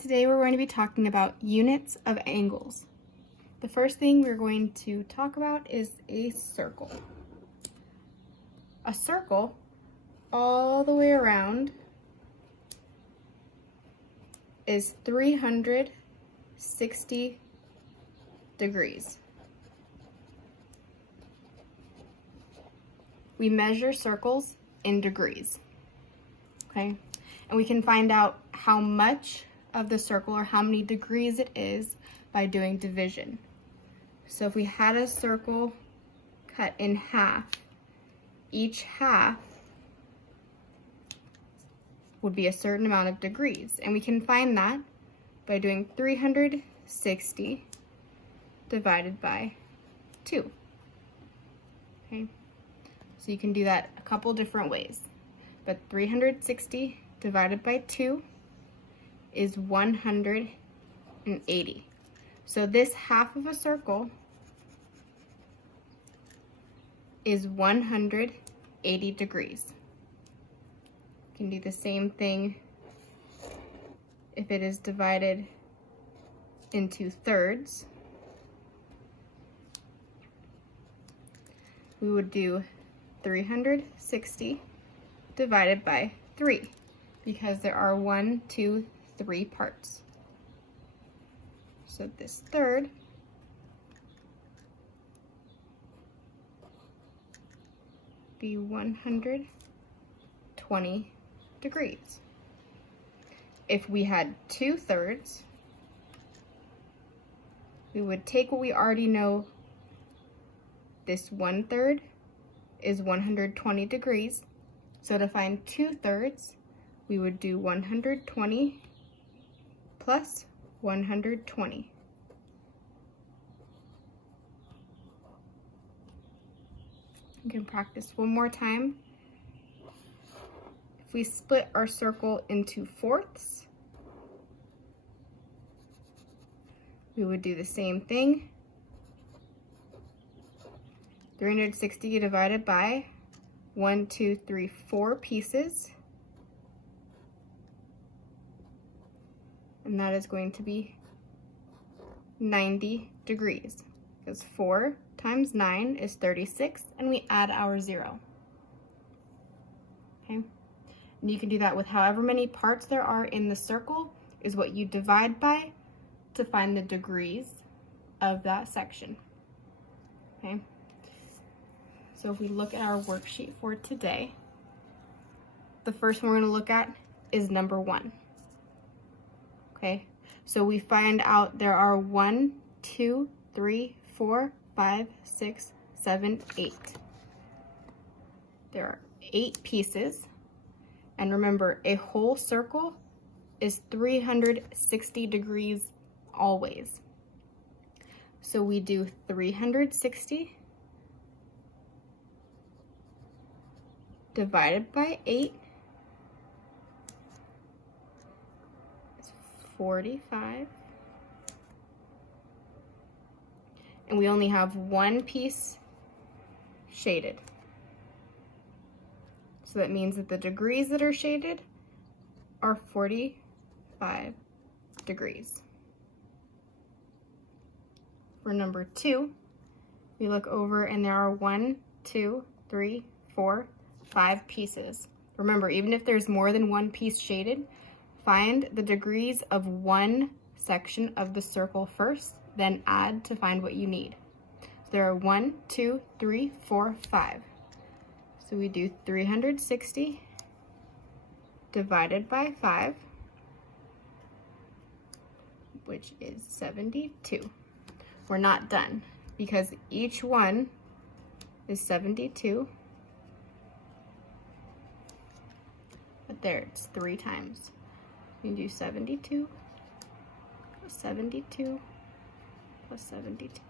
Today we're going to be talking about units of angles. The first thing we're going to talk about is a circle. A circle all the way around is 360 degrees. We measure circles in degrees, okay? And we can find out how much of the circle or how many degrees it is by doing division. So if we had a circle cut in half, each half would be a certain amount of degrees. And we can find that by doing 360 divided by 2. Okay, so you can do that a couple different ways. But 360 divided by 2 is 180. So this half of a circle is 180 degrees. You can do the same thing if it is divided into thirds. We would do 360 divided by 3 because there are 1, 2, 3 parts. So this third be 120 degrees. If we had 2/3, we would take what we already know. This 1/3 is 120 degrees. So to find 2/3, we would do 120 plus 120. You can practice one more time. If we split our circle into fourths, we would do the same thing. 360 divided by 1, 2, 3, 4 pieces. And that is going to be 90 degrees because 4 times 9 is 36, and we add our 0. Okay, and you can do that with however many parts there are in the circle is what you divide by to find the degrees of that section. Okay, so if we look at our worksheet for today, the first one we're going to look at is number 1. Okay, so we find out there are 1, 2, 3, 4, 5, 6, 7, 8. There are 8 pieces. And remember, a whole circle is 360 degrees always. So we do 360 divided by 8. 45, and we only have one piece shaded. So that means that the degrees that are shaded are 45 degrees. For number 2, we look over and there are 1, 2, 3, 4, 5 pieces. Remember, even if there's more than one piece shaded, find the degrees of one section of the circle first, then add to find what you need. So there are 1, 2, 3, 4, 5. So we do 360 divided by 5, which is 72. We're not done because each one is 72, but there it's 3 times. We do 72 plus 72 plus 72.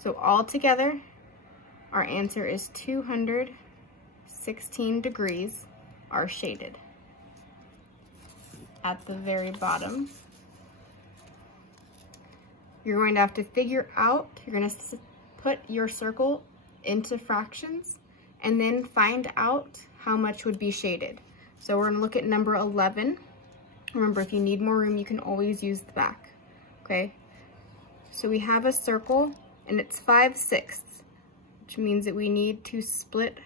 So all together, our answer is 216 degrees are shaded. At the very bottom, you're going to have to figure out, you're going to put your circle into fractions and then find out how much would be shaded. So we're gonna look at number 11. Remember, if you need more room, you can always use the back, okay? So we have a circle and it's 5/6, which means that we need to split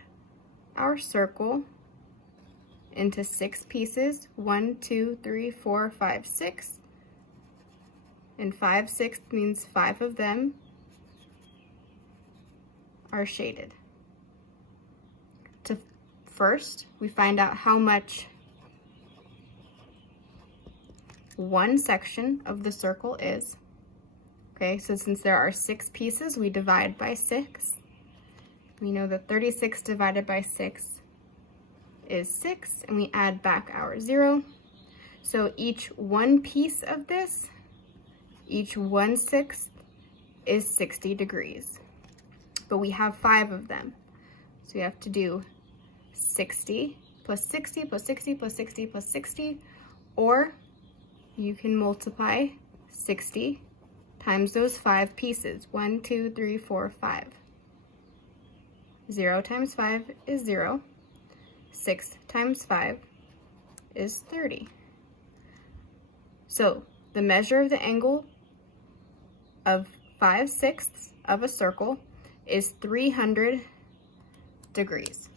our circle into 6 pieces. 1, 2, 3, 4, 5, 6. And 5/6 means 5 of them are shaded. First, we find out how much one section of the circle is. Okay, so since there are 6 pieces, we divide by 6. We know that 36 divided by 6 is 6, and we add back our 0. So each one piece of this, each 1/6 is 60 degrees. But we have 5 of them. So we have to do 60 plus 60 plus 60 plus 60 plus 60, or you can multiply 60 times those 5 pieces. 1, 2, 3, 4, 5. 0 times 5 is 0. 6 times 5 is 30. So the measure of the angle of 5/6 of a circle is 300 degrees.